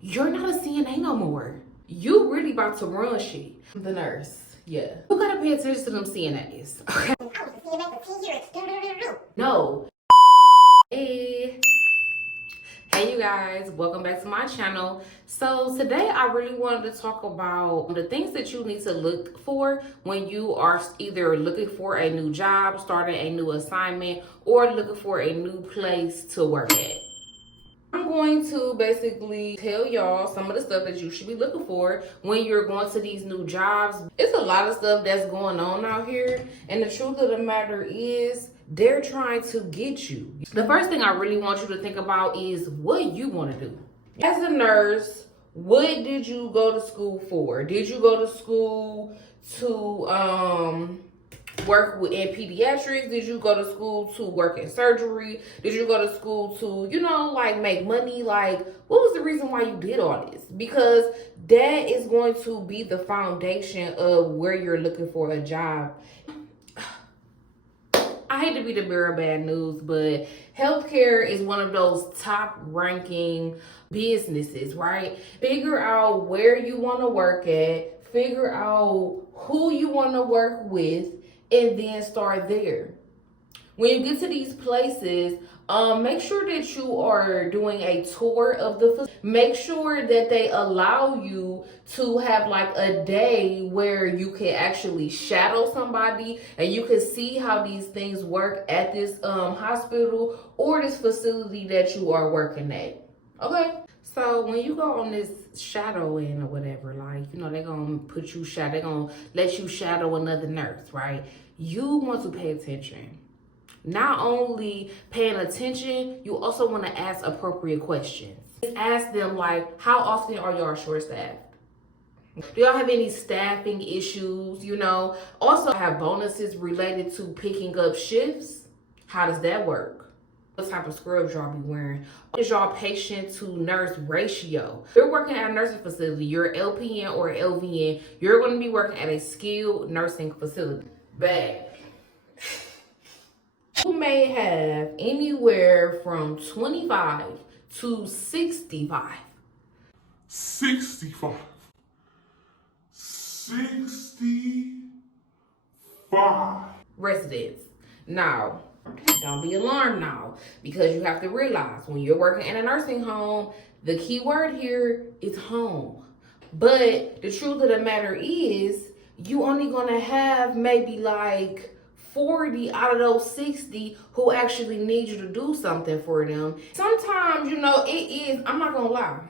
you're not a CNA no more. You really about to run shit. The nurse, yeah. You gotta pay attention to them CNAs, okay? I was a CNA for 10 years. No. Hey you guys, welcome back to my channel. So today I really wanted to talk about the things that you need to look for when you are either looking for a new job, starting a new assignment, or looking for a new place to work at. I'm going to basically tell y'all some of the stuff that you should be looking for when you're going to these new jobs. It's a lot of stuff that's going on out here, and the truth of the matter is they're trying to get you. The first thing I really want you to think about is what you want to do. As a nurse, what did you go to school for? Did you go to school to work in pediatrics? Did you go to school to work in surgery? Did you go to school to, like make money? Like, what was the reason why you did all this? Because that is going to be the foundation of where you're looking for a job. I hate to be the bearer of bad news, but healthcare is one of those top ranking businesses, right? Figure out where you want to work at, figure out who you want to work with, and then start there. When you get to these places, make sure that you are doing a tour of the facility. Make sure that they allow you to have like a day where you can actually shadow somebody and you can see how these things work at this hospital or this facility that you are working at. Okay? So when you go on this shadowing or whatever, like, they're going to put you they're going to let you shadow another nurse, right? You want to pay attention. Not only paying attention, you also want to ask appropriate questions. Ask them like, how often are y'all short-staffed? Do y'all have any staffing issues? Also have bonuses related to picking up shifts. How does that work? What type of scrubs y'all be wearing? What is y'all patient to nurse ratio? You're working at a nursing facility, you're LPN or LVN, you're going to be working at a skilled nursing facility. Bad. You may have anywhere from 25 to 65. 65. Residents. Now, don't be alarmed now, because you have to realize when you're working in a nursing home, the key word here is home. But the truth of the matter is, you only gonna have maybe like 40 out of those 60 who actually need you to do something for them. Sometimes, it is, I'm not gonna lie.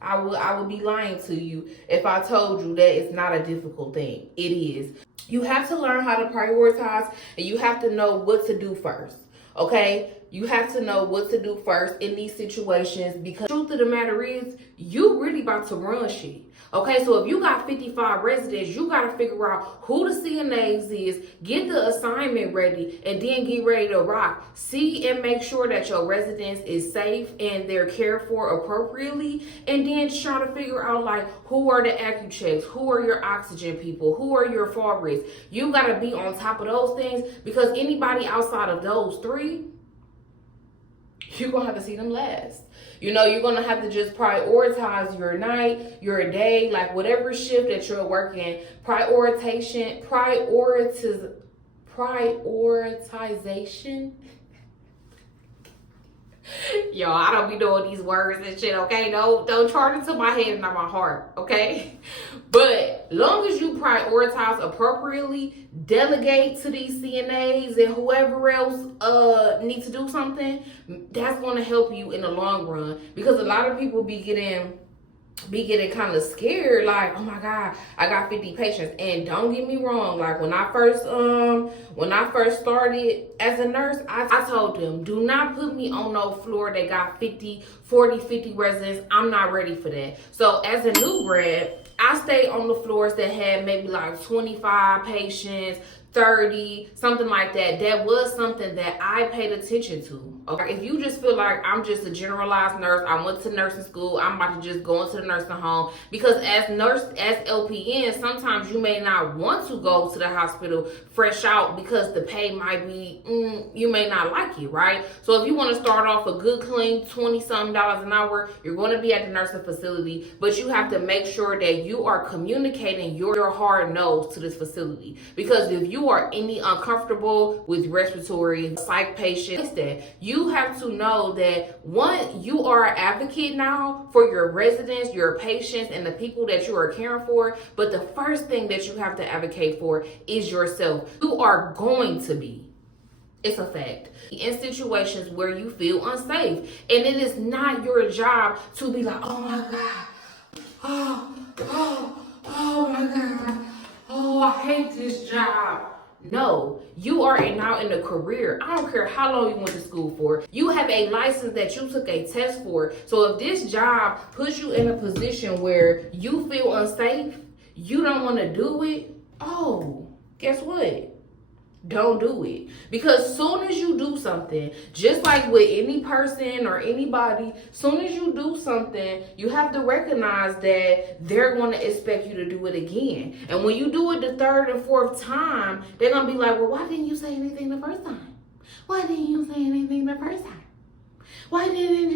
I would be lying to you if I told you that it's not a difficult thing. It is. You have to learn how to prioritize, and you have to know what to do first. Okay? You have to know what to do first in these situations, because the truth of the matter is, you really about to run shit. Okay, so if you got 55 residents, you got to figure out who the CNAs is, get the assignment ready, and then get ready to rock. See and make sure that your residents is safe and they're cared for appropriately, and then try to figure out like who are the AccuChecks, who are your oxygen people, who are your fall risks. You got to be on top of those things, because anybody outside of those three, you're going to have to see them last. You're going to have to just prioritize your night, your day, like whatever shift that you're working. Prioritization. Yo, I don't be doing these words and shit, okay? Don't charge it to my head and not my heart, okay? But long as you prioritize appropriately, delegate to these CNAs and whoever else needs to do something, that's going to help you in the long run. Because a lot of people be getting kind of scared, like, oh my God, I got 50 patients. And don't get me wrong, like when I first started as a nurse, I told them, do not put me on no floor that got 50 residents. I'm not ready for that. So as a new grad, I stayed on the floors that had maybe like 25 patients, 30, something like that. That was something that I paid attention to. Okay, if you just feel like I'm just a generalized nurse, I went to nursing school, I'm about to just go into the nursing home, because as LPN, sometimes you may not want to go to the hospital fresh out because the pay might be, you may not like it, right? So if you want to start off a good clean $20-something an hour, you're going to be at the nursing facility, but you have to make sure that you are communicating your hard nose to this facility. Because if you are any uncomfortable with respiratory psych patients, that you have to know that one, you are an advocate now for your residents, your patients, and the people that you are caring for. But the first thing that you have to advocate for is yourself. You are going to be. It's a fact. In situations where you feel unsafe. And it is not your job to be like, oh my God. Oh my God. Oh, I hate this job. No, you are now in a career. I don't care how long you went to school for. You have a license that you took a test for. So if this job puts you in a position where you feel unsafe, you don't want to do it, oh, guess what? Don't do it. Because soon as you do something, just like with any person or anybody, soon as you do something, you have to recognize that they're going to expect you to do it again. And when you do it the third and fourth time, they're going to be like, well, why didn't you say anything the first time? Why didn't you say anything the first time? Why did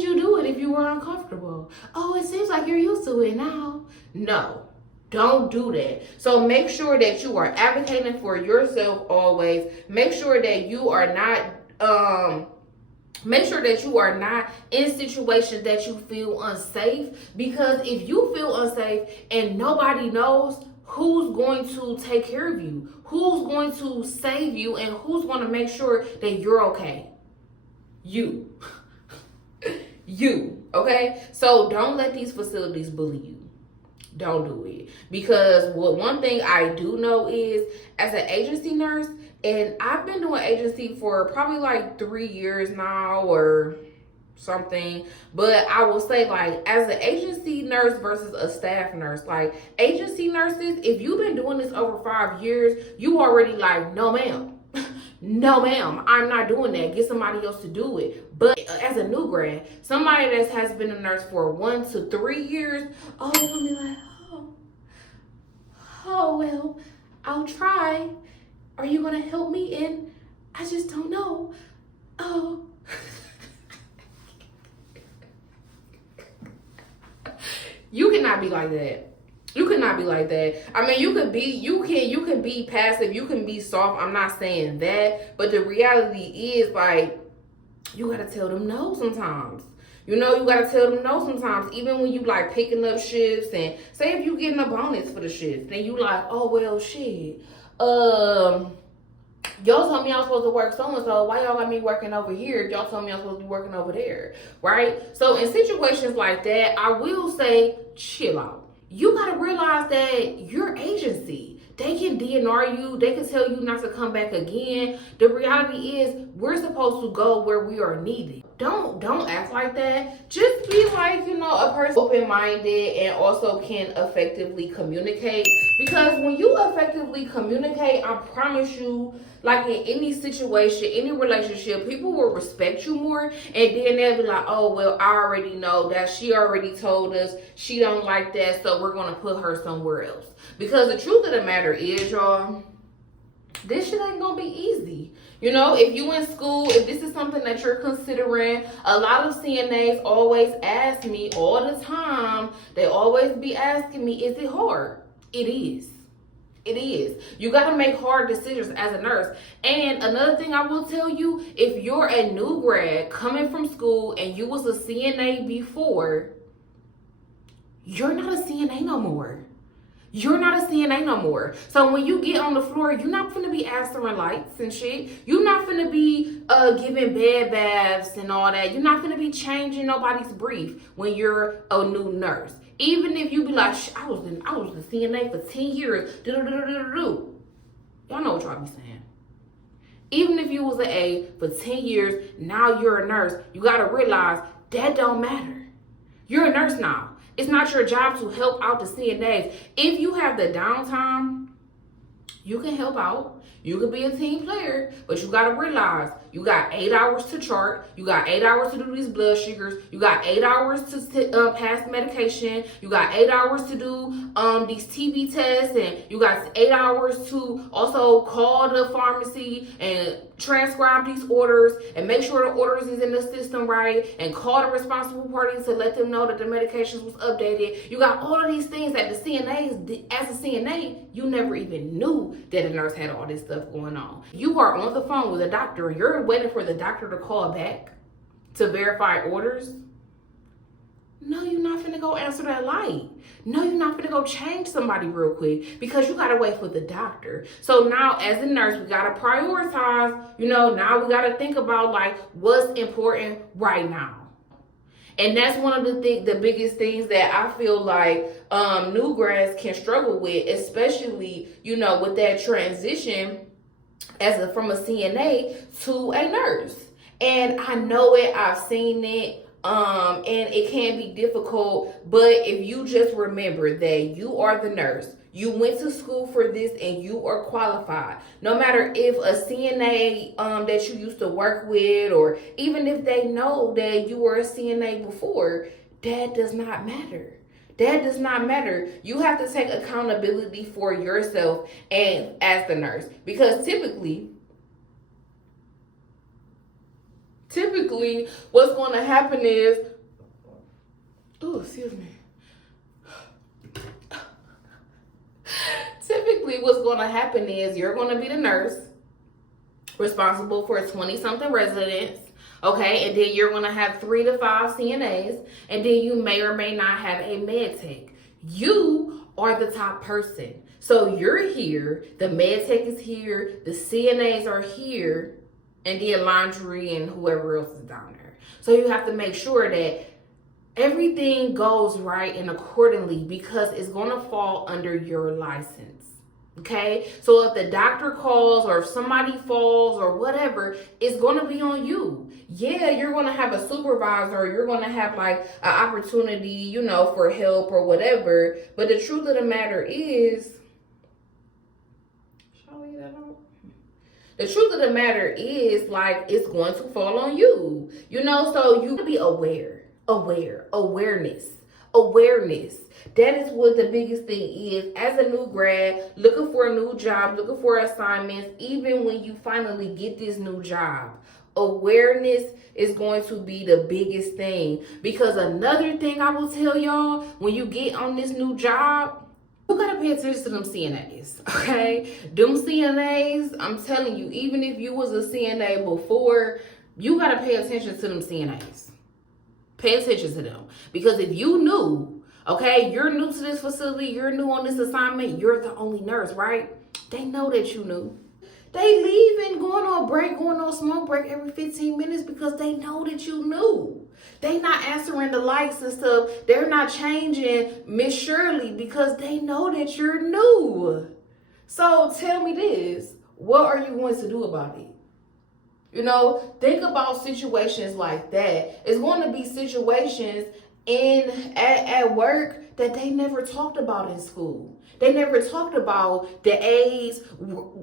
you do it if you were uncomfortable? Oh, it seems like you're used to it now. No. Don't do that. So make sure that you are advocating for yourself always. Make sure that you are not in situations that you feel unsafe. Because if you feel unsafe and nobody knows, who's going to take care of you? Who's going to save you? And who's going to make sure that you're okay? You. You. Okay? So don't let these facilities bully you. Don't do it. Because one thing I do know is, as an agency nurse, and I've been doing agency for probably like 3 years now or something, but I will say, like, as an agency nurse versus a staff nurse, like, agency nurses, if you've been doing this over 5 years, you already like, no ma'am. No ma'am, I'm not doing that. Get somebody else to do it. But as a new grad, somebody that has been a nurse for 1 to 3 years, oh, they're gonna be like, oh well, I'll try. Are you gonna help me? And I just don't know. Oh. You cannot be like that. You cannot be like that. I mean, you can be passive, you can be soft. I'm not saying that, but the reality is, like, you gotta tell them no sometimes. You know, you gotta tell them no sometimes. Even when you like picking up shifts, and say if you getting a bonus for the shift, then you like, oh well, shit. Y'all told me I was supposed to work so and so. Why y'all got me working over here? Y'all told me I was supposed to be working over there, right? So in situations like that, I will say, chill out. You gotta realize that your agency, they can DNR you, they can tell you not to come back again. The reality is, we're supposed to go where we are needed. Don't act like that. Just be like, you know, a person open-minded and also can effectively communicate. Because when you effectively communicate, I promise you, like in any situation, any relationship, people will respect you more. And then they'll be like, oh, well, I already know that she already told us she don't like that, so we're going to put her somewhere else. Because the truth of the matter is, y'all, this shit ain't going to be easy. You know, if you in school, if this is something that you're considering, a lot of CNAs always ask me all the time, they always be asking me, is it hard? It is. It is. You got to make hard decisions as a nurse. And another thing I will tell you, if you're a new grad coming from school and you was a CNA before, you're not a CNA no more. You're not a CNA no more. So when you get on the floor, you're not finna be answering lights and shit. You're not finna be giving bed baths and all that. You're not finna be changing nobody's brief when you're a new nurse. Even if you be like, I was the CNA for 10 years. Y'all know what y'all be saying. Even if you was an A for 10 years, now you're a nurse. You gotta realize that don't matter. You're a nurse now. It's not your job to help out the CNAs. If you have the downtime, You can help out. You can be a team player, but you gotta realize you got 8 hours to chart. You got 8 hours to do these blood sugars. You got 8 hours to pass medication. You got 8 hours to do these TB tests, and you got 8 hours to also call the pharmacy and transcribe these orders and make sure the orders is in the system right, and call the responsible parties to let them know that the medications was updated. You got all of these things that the CNAs, as a CNA, you never even knew that a nurse had all this stuff going on. You are on the phone with a doctor and you're waiting for the doctor to call back to verify orders. No, you're not finna go answer that light. No, you're not finna go change somebody real quick because you gotta wait for the doctor. So now as a nurse, we gotta prioritize, now we gotta think about like what's important right now. And that's one of the biggest things that I feel like new grads can struggle with, especially, with that transition from a CNA to a nurse. And I know it, I've seen it, and it can be difficult, but if you just remember that you are the nurse, you went to school for this and you are qualified. No matter if a CNA that you used to work with, or even if they know that you were a CNA before, that does not matter. That does not matter. You have to take accountability for yourself and as the nurse. Because typically what's going to happen is, typically what's going to happen is you're going to be the nurse responsible for 20-something residents, okay? And then you're going to have 3 to 5 CNAs, and then you may or may not have a med tech. You are the top person. So you're here, the med tech is here, the CNAs are here, and then laundry and whoever else is down there. So you have to make sure that everything goes right and accordingly, because it's going to fall under your license. Okay, so if the doctor calls or if somebody falls or whatever, it's going to be on you. Yeah, you're going to have a supervisor, or you're going to have like an opportunity, for help or whatever. But the truth of the matter is, like, it's going to fall on you, so you be awareness. That is what the biggest thing is. As a new grad, looking for a new job, looking for assignments, even when you finally get this new job, awareness is going to be the biggest thing. Because another thing I will tell y'all, when you get on this new job, you gotta pay attention to them CNAs, okay? Them CNAs, I'm telling you, even if you was a CNA before, you gotta pay attention to them CNAs. Pay attention to them. Because if you knew, okay, you're new to this facility, you're new on this assignment, you're the only nurse, right? They know that you knew. They leaving, going on smoke break every 15 minutes because they know that you knew. They not answering the lights and stuff. They're not changing Miss Shirley because they know that you're new. So tell me this, what are you going to do about it? Think about situations like that. It's going to be situations at work that they never talked about in school. They never talked about the aides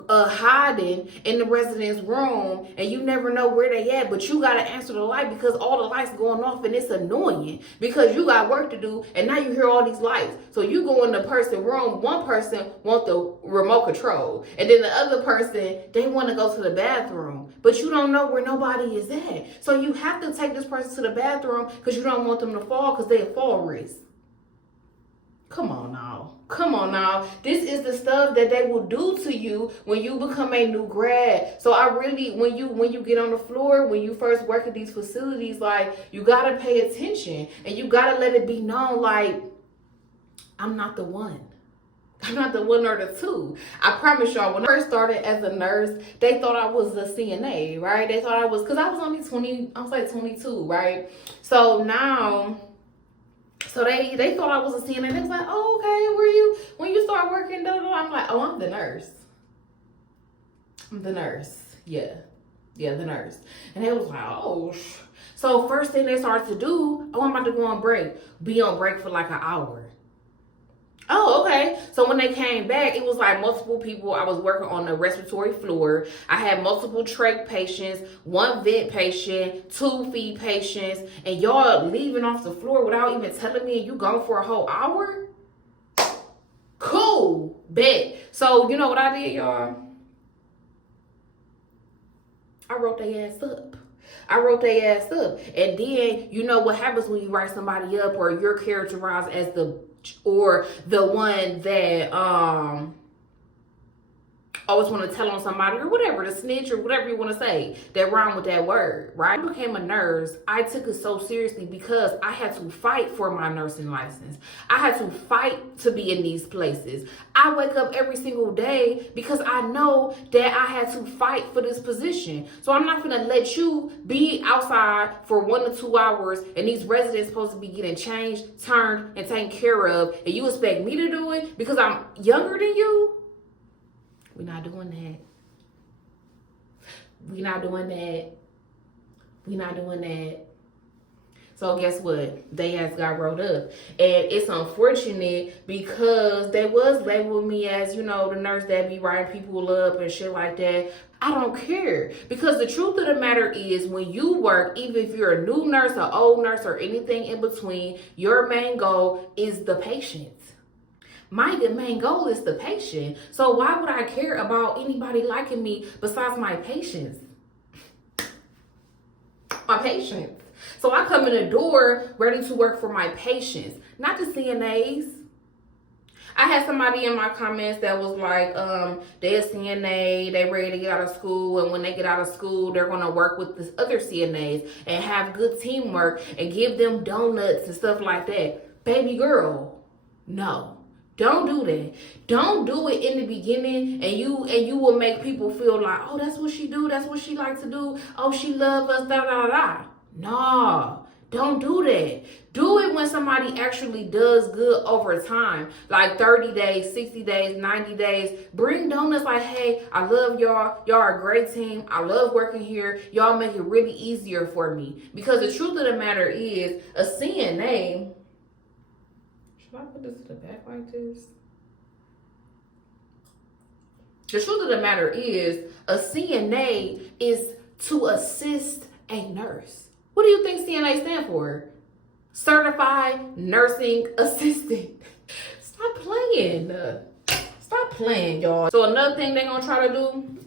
hiding in the resident's room, and you never know where they at, but you got to answer the light because all the lights going off, and it's annoying because you got work to do, and now you hear all these lights. So you go in the person's room, one person want the remote control, and then the other person, they want to go to the bathroom, but you don't know where nobody is at. So you have to take this person to the bathroom because you don't want them to fall because they're fall risk. Come on now. This is the stuff that they will do to you when you become a new grad. So I really, when you get on the floor, when you first work at these facilities, like, you gotta pay attention and you gotta let it be known, like, I'm not the one. I'm not the one or the two. I promise y'all, when I first started as a nurse, they thought I was a CNA, right? They thought I was, because I was only 22, right? So now, they thought I was a CNA. They was like, oh, okay, when you start working, da, da, da. I'm like, oh, I'm the nurse. Yeah, the nurse. And they was like, oh. So first thing they started to do, oh, I'm about to go on break. Be on break for like an hour. Oh, okay. So when they came back, it was like multiple people. I was working on the respiratory floor. I had multiple trach patients, one vent patient, two feed patients, and y'all leaving off the floor without even telling me, and you gone for a whole hour? Cool. Bet. So you know what I did, y'all? I wrote their ass up. And then you know what happens when you write somebody up or you're characterized as the one that always want to tell on somebody or whatever, the snitch or whatever you want to say that rhyme with that word, right? I became a nurse. I took it so seriously because I had to fight for my nursing license. I had to fight to be in these places. I wake up every single day because I know that I had to fight for this position. So I'm not going to let you be outside for 1 to 2 hours and these residents supposed to be getting changed, turned, and taken care of, and you expect me to do it because I'm younger than you? We're not doing that. So guess what? They ass got rolled up. And it's unfortunate because they was labeling me as, you know, the nurse that be writing people up and shit like that. I don't care. Because the truth of the matter is when you work, even if you're a new nurse, an old nurse, or anything in between, your main goal is the patient. My main goal is the patient. So why would I care about anybody liking me besides my patients? My patients. So I come in the door ready to work for my patients, not the CNAs. I had somebody in my comments that was like, they're a CNA, they ready to get out of school, and when they get out of school, they're gonna work with this other CNAs and have good teamwork and give them donuts and stuff like that. Baby girl, no. Don't do that. Don't do it in the beginning and you will make people feel like, oh, that's what she do. That's what she likes to do. Oh, she love us, da, da, da. No, don't do that. Do it when somebody actually does good over time, like 30 days, 60 days, 90 days. Bring donuts like, hey, I love y'all. Y'all are a great team. I love working here. Y'all make it really easier for me. Because the truth of the matter is a CNA... Should I put this to the back like this? The truth of the matter is, a CNA is to assist a nurse. What do you think CNA stand for? Certified Nursing Assistant. Stop playing. Stop playing, y'all. So another thing they're going to try to do,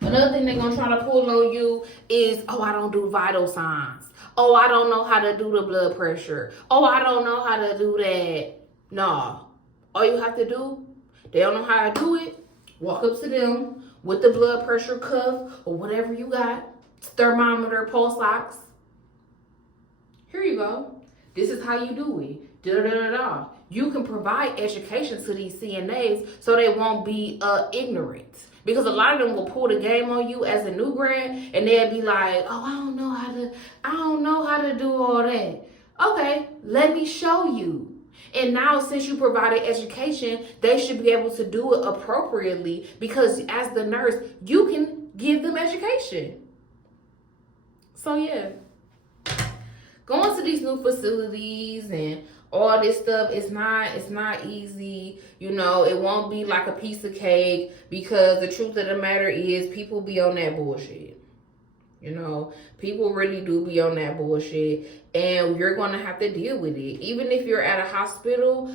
another thing they're going to try to pull on you is, oh, I don't do vital signs. Oh, I don't know how to do the blood pressure. Oh, I don't know how to do that. No. All you have to do, they don't know how to do it, walk up to them with the blood pressure cuff or whatever you got, thermometer, pulse ox. Here you go. This is how you do it. Da, da, da, da. You can provide education to these CNAs so they won't be ignorant. Because a lot of them will pull the game on you as a new grad and they'll be like, oh, I don't know how to do all that. Okay, let me show you. And now since you provided education, they should be able to do it appropriately because as the nurse, you can give them education. So yeah, going to these new facilities and all this stuff, it's not easy. You know, it won't be like a piece of cake because the truth of the matter is people be on that bullshit. You know, people really do be on that bullshit and you're going to have to deal with it. Even if you're at a hospital,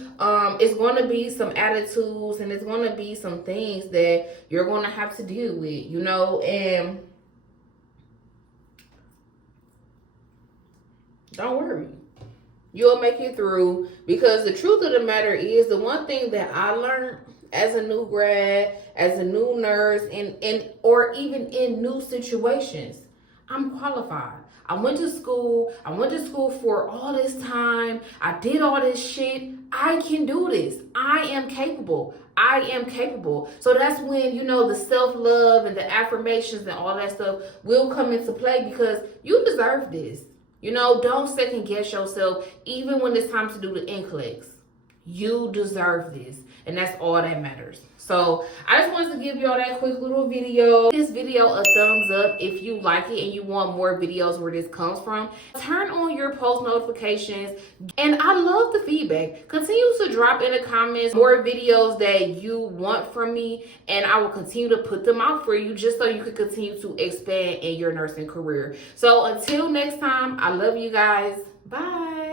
it's going to be some attitudes and it's going to be some things that you're going to have to deal with, you know, and don't worry. You'll make it through because the truth of the matter is the one thing that I learned as a new grad, as a new nurse, or even in new situations, I'm qualified. I went to school for all this time. I did all this shit. I can do this. I am capable. So that's when, you know, the self-love and the affirmations and all that stuff will come into play because you deserve this. You know, don't second guess yourself even when it's time to do the NCLEX. You deserve this. And that's all that matters. So I just wanted to give y'all that quick little video. This video a thumbs up if you like it and you want more videos where this comes from. Turn on your post notifications. And I love the feedback. Continue to drop in the comments more videos that you want from me, and I will continue to put them out for you just so you can continue to expand in your nursing career. So until next time, I love you guys. Bye.